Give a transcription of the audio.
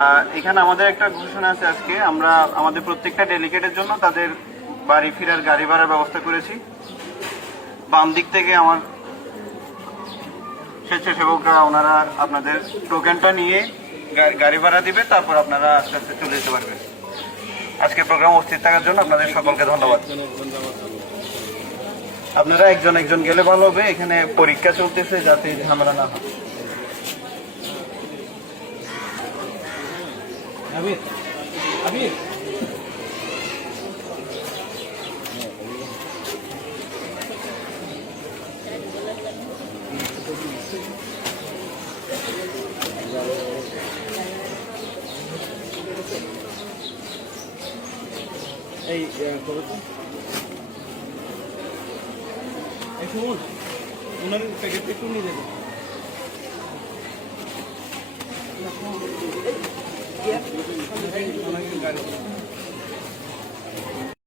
এখানে আমাদের একটা ঘোষণা আছে। আজকে আমরা আমাদের প্রত্যেকটা ডেলিগেটের জন্য তাদের বাড়ি ফেরার গাড়ি ভাড়ার ব্যবস্থা করেছি। বাম দিক থেকে আমার স্বেচ্ছাসেবকরা ওনারা আপনাদের টোকেনটা নিয়ে গাড়ি ভাড়া দিবে, তারপর আপনারা আস্তে আস্তে চলে যেতে পারবেন। আজকের প্রোগ্রাম উপস্থিত থাকার জন্য আপনাদের সকলকে ধন্যবাদ। আপনারা একজন একজন গেলে ভালো হবে, এখানে পরীক্ষা চলতেছে যাতে ঝামেলা না হয়। আবির আবির এই করো তো এই শুনুন, ওনার প্যাকেটটা একটু নিয়ে দেবেন। গাড়ি